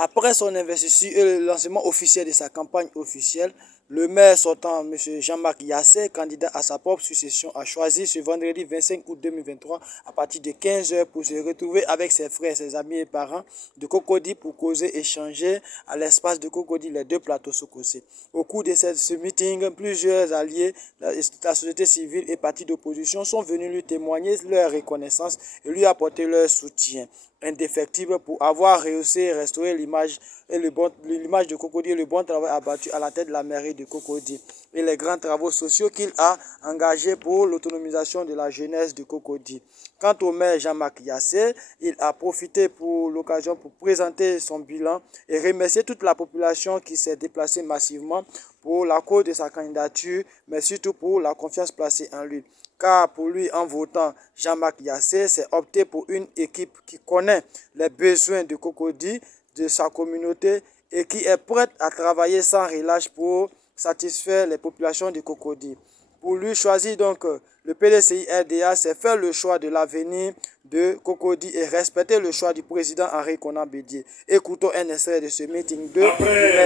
Après son investiture et le lancement officiel de sa campagne officielle, le maire sortant, M. Jean-Marc Yassé, candidat à sa propre succession, a choisi ce vendredi 25 août 2023 à partir de 15 h pour se retrouver avec ses frères, ses amis et parents de Cocody pour causer, échanger à l'espace de Cocody les deux plateaux Sokosé. Au cours de ce meeting, plusieurs alliés de la société civile et partis d'opposition sont venus lui témoigner leur reconnaissance et lui apporter leur soutien indéfectible pour avoir réussi à restaurer l'image de Cocody et le bon travail abattu à la tête de la mairie de Cocody et les grands travaux sociaux qu'il a engagés pour l'autonomisation de la jeunesse de Cocody. Quant au maire Jean-Marc Yassé, il a profité pour l'occasion pour présenter son bilan et remercier toute la population qui s'est déplacée massivement pour la cause de sa candidature, mais surtout pour la confiance placée en lui. Car pour lui, en votant Jean-Marc Yassé, c'est opter pour une équipe qui connaît les besoins de Cocody, de sa communauté et qui est prête à travailler sans relâche pour satisfaire les populations de Cocody. Pour lui, choisir donc le PDCI-RDA, c'est faire le choix de l'avenir de Cocody et respecter le choix du président Henri Konan Bédié. Écoutons un extrait de ce meeting de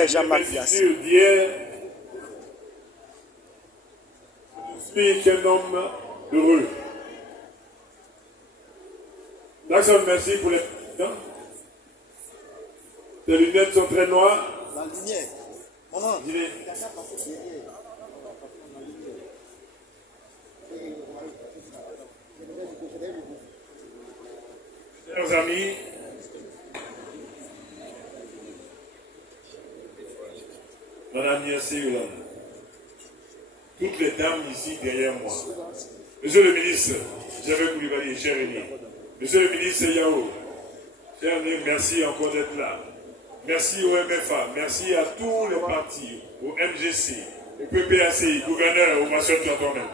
Jean-Marc Yassé. Je suis un homme heureux. Jackson, merci pour les présidents. Tes lunettes sont très noires. La lumière. Chers amis, Madame Yassé Yolande, toutes les dames ici derrière moi, Monsieur le ministre, Javet Koulibaly, cher Rémi, Monsieur le ministre Yao, cher Rémi, merci encore d'être là. Merci au MFA, merci à tous les partis, au MGC, au PPACI, gouverneur, au Masseur de toi-même.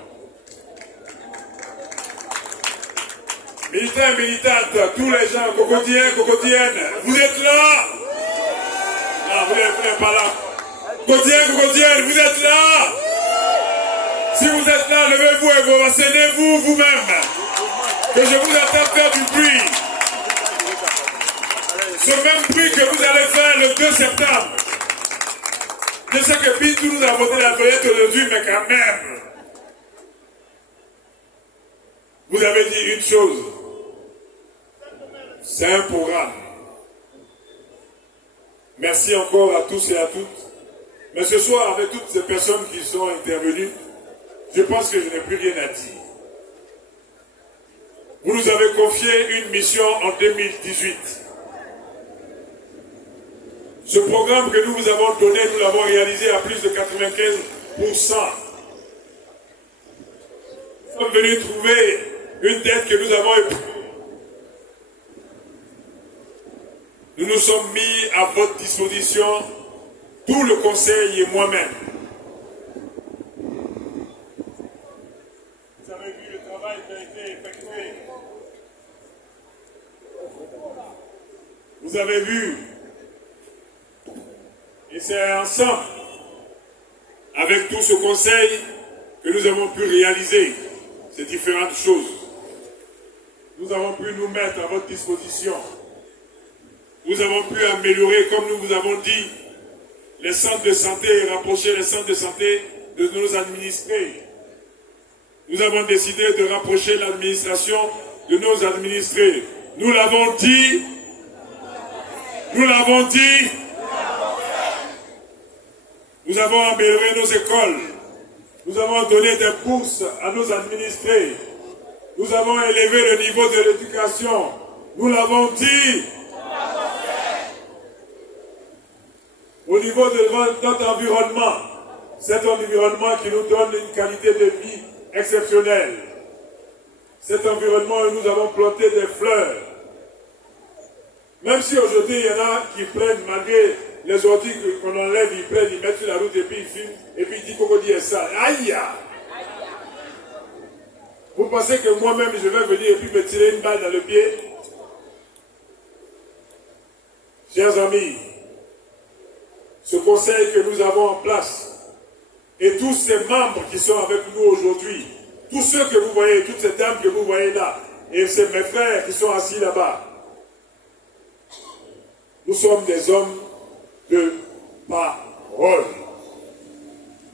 Militants et militantes, tous les gens, cocodiens, cocodiennes, vous êtes là? Non, vous n'êtes pas là. Cocodiens, cocodiennes, vous êtes là? Si vous êtes là, levez-vous et vous asseyez-vous vous-même. Que je vous entende faire du bruit. Ce même bruit que vous allez faire le 2 septembre. Je sais que Bintou nous a voté la toilette aujourd'hui, mais quand même. Vous avez dit une chose. C'est un programme. Merci encore à tous et à toutes. Mais ce soir, avec toutes ces personnes qui sont intervenues, je pense que je n'ai plus rien à dire. Vous nous avez confié une mission en 2018. Ce programme que nous vous avons donné, nous l'avons réalisé à plus de 95%. Nous sommes venus trouver une dette que nous avons éprouvée. Nous nous sommes mis à votre disposition, tout le conseil et moi-même. Vous avez vu le travail qui a été effectué. Vous avez vu. Et c'est ensemble, avec tout ce conseil, que nous avons pu réaliser ces différentes choses. Nous avons pu nous mettre à votre disposition. Nous avons pu améliorer, comme nous vous avons dit, les centres de santé et rapprocher les centres de santé de nos administrés. Nous avons décidé de rapprocher l'administration de nos administrés. Nous l'avons dit. Nous l'avons dit. Nous avons amélioré nos écoles. Nous avons donné des bourses à nos administrés. Nous avons élevé le niveau de l'éducation. Nous l'avons dit. Au niveau de notre environnement, cet environnement qui nous donne une qualité de vie exceptionnelle. Cet environnement où nous avons planté des fleurs. Même si aujourd'hui il y en a qui prennent, malgré les ordi qu'on enlève, ils prennent, ils mettent sur la route et puis ils filment, et puis ils disent Cocody est sale. Aïe! Vous pensez que moi-même je vais venir et puis me tirer une balle dans le pied? Chers amis, ce conseil que nous avons en place et tous ces membres qui sont avec nous aujourd'hui, tous ceux que vous voyez, toutes ces dames que vous voyez là, et c'est mes frères qui sont assis là-bas, Nous sommes des hommes de parole.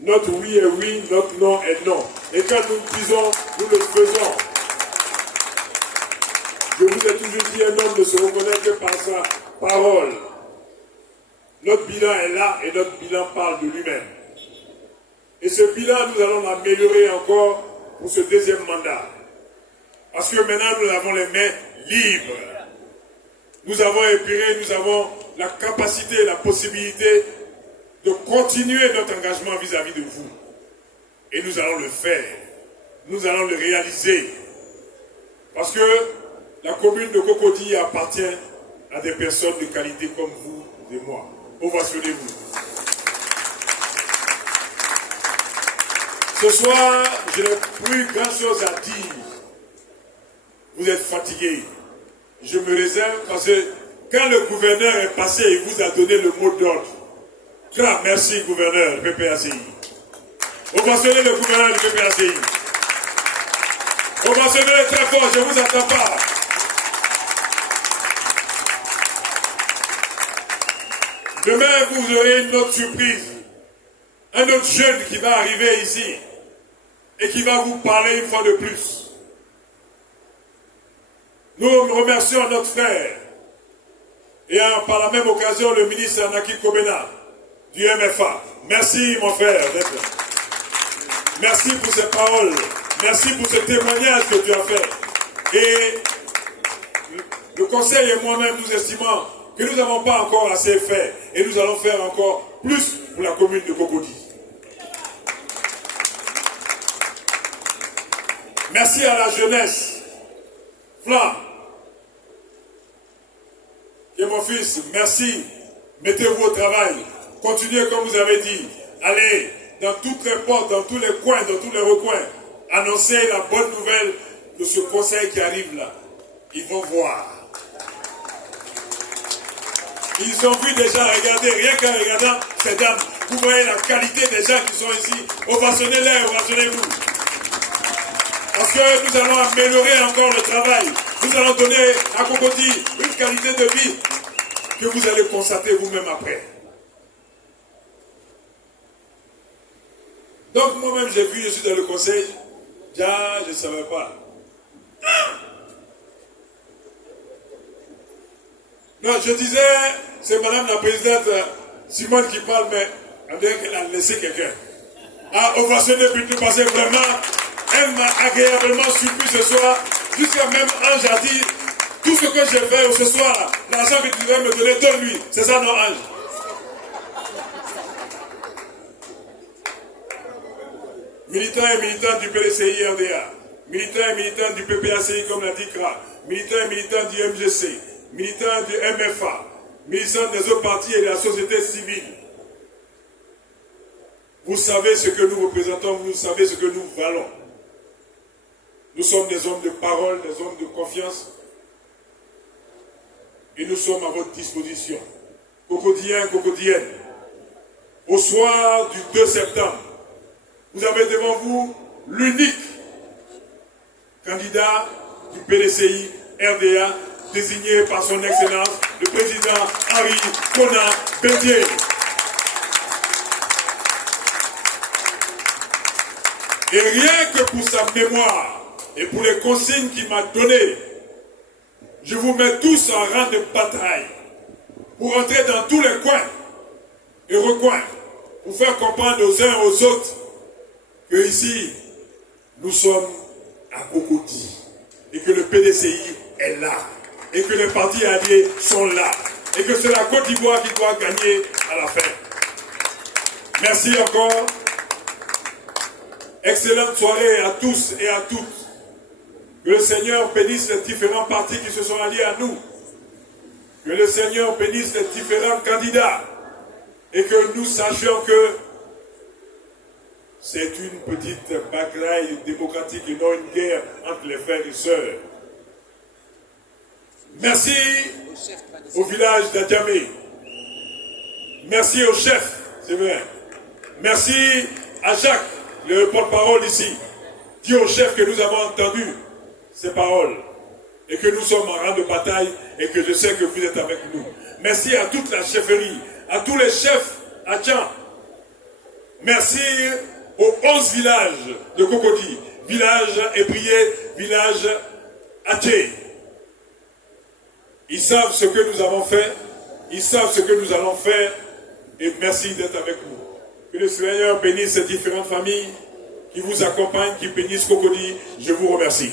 Notre oui est oui, notre non est non. Et quand nous disons, nous le faisons. Je vous ai toujours dit, un homme ne se reconnaît que par sa parole. Notre bilan est là et notre bilan parle de lui-même. Et ce bilan, nous allons l'améliorer encore pour ce deuxième mandat. Parce que maintenant, nous avons les mains libres. Nous avons épuré, nous avons la capacité, la possibilité de continuer notre engagement vis-à-vis de vous. Et nous allons le faire. Nous allons le réaliser. Parce que la commune de Cocody appartient à des personnes de qualité comme vous et moi. Ovationnez-vous. Ce soir, je n'ai plus grand-chose à dire. Vous êtes fatigués. Je me réserve parce que quand le gouverneur est passé, il vous a donné le mot d'ordre. Merci, gouverneur du PPACI. Ovationnez le gouverneur du PPACI. Ovationnez-le très fort, je ne vous attends pas. Demain, vous aurez une autre surprise. Un autre jeune qui va arriver ici et qui va vous parler une fois de plus. Nous remercions notre frère et par la même occasion le ministre Anaki Kobena du MFA. Merci mon frère d'être là. Merci pour ces paroles. Merci pour ce témoignage que tu as fait. Et le conseil et moi-même nous estimons que nous n'avons pas encore assez fait et nous allons faire encore plus pour la commune de Cocody. Merci à la jeunesse. Flamme. Et mon fils, merci. Mettez-vous au travail. Continuez comme vous avez dit. Allez dans toutes les portes, dans tous les coins, dans tous les recoins. Annoncez la bonne nouvelle de ce conseil qui arrive là. Ils vont voir. Ils ont vu déjà, regardez, rien qu'en regardant ces dames, vous voyez la qualité des gens qui sont ici. Ovationnez-les, ovationnez-vous. Parce que nous allons améliorer encore le travail. Nous allons donner à Cocody une qualité de vie que vous allez constater vous-même après. Donc moi-même j'ai vu, je suis dans le conseil, déjà je ne savais pas. Non, je disais, c'est madame la présidente Simone qui parle, mais on dirait qu'elle a laissé quelqu'un. Ah, ovationner plutôt parce que vraiment, elle m'a agréablement surpris ce soir. Jusqu'à même Ange a dit, tout ce que j'ai fait ce soir, l'argent que tu devrais me donner, donne-lui. C'est ça, non, Ange? Militants et militantes du PDCI RDA, militants et militantes du PPACI comme l'a dit CRA, militants et militantes du MGC, militants du MFA, militants des autres partis et de la société civile. Vous savez ce que nous représentons, vous savez ce que nous valons. Nous sommes des hommes de parole, des hommes de confiance. Et nous sommes à votre disposition. Cocodiens, Cocodiennes. Au soir du 2 septembre, vous avez devant vous l'unique candidat du PDCI RDA désigné par son Excellence, le président Henri Konan Bédié. Et rien que pour sa mémoire et pour les consignes qu'il m'a données, je vous mets tous en rang de bataille pour entrer dans tous les coins et recoins, pour faire comprendre aux uns et aux autres que ici, nous sommes à Cocody et que le PDCI est là et que les partis alliés sont là et que c'est la Côte d'Ivoire qui doit gagner à la fin. Merci encore. Excellente soirée à tous et à toutes. Que le Seigneur bénisse les différents partis qui se sont alliés à nous. Que le Seigneur bénisse les différents candidats. Et que nous sachions que c'est une petite bataille démocratique et non une guerre entre les frères et sœurs. Merci au village d'Adjamé. Merci au chef, c'est vrai. Merci à Jacques, le porte-parole ici. Dis au chef que nous avons entendu ces paroles et que nous sommes en rang de bataille et que je sais que vous êtes avec nous. Merci à toute la chefferie, à tous les chefs à Tian. Merci aux 11 villages de Cocody, village Ébrié, village Athé. Ils savent ce que nous avons fait, ils savent ce que nous allons faire, et merci d'être avec nous. Que le Seigneur bénisse ces différentes familles qui vous accompagnent, qui bénissent Cocody. Je vous remercie.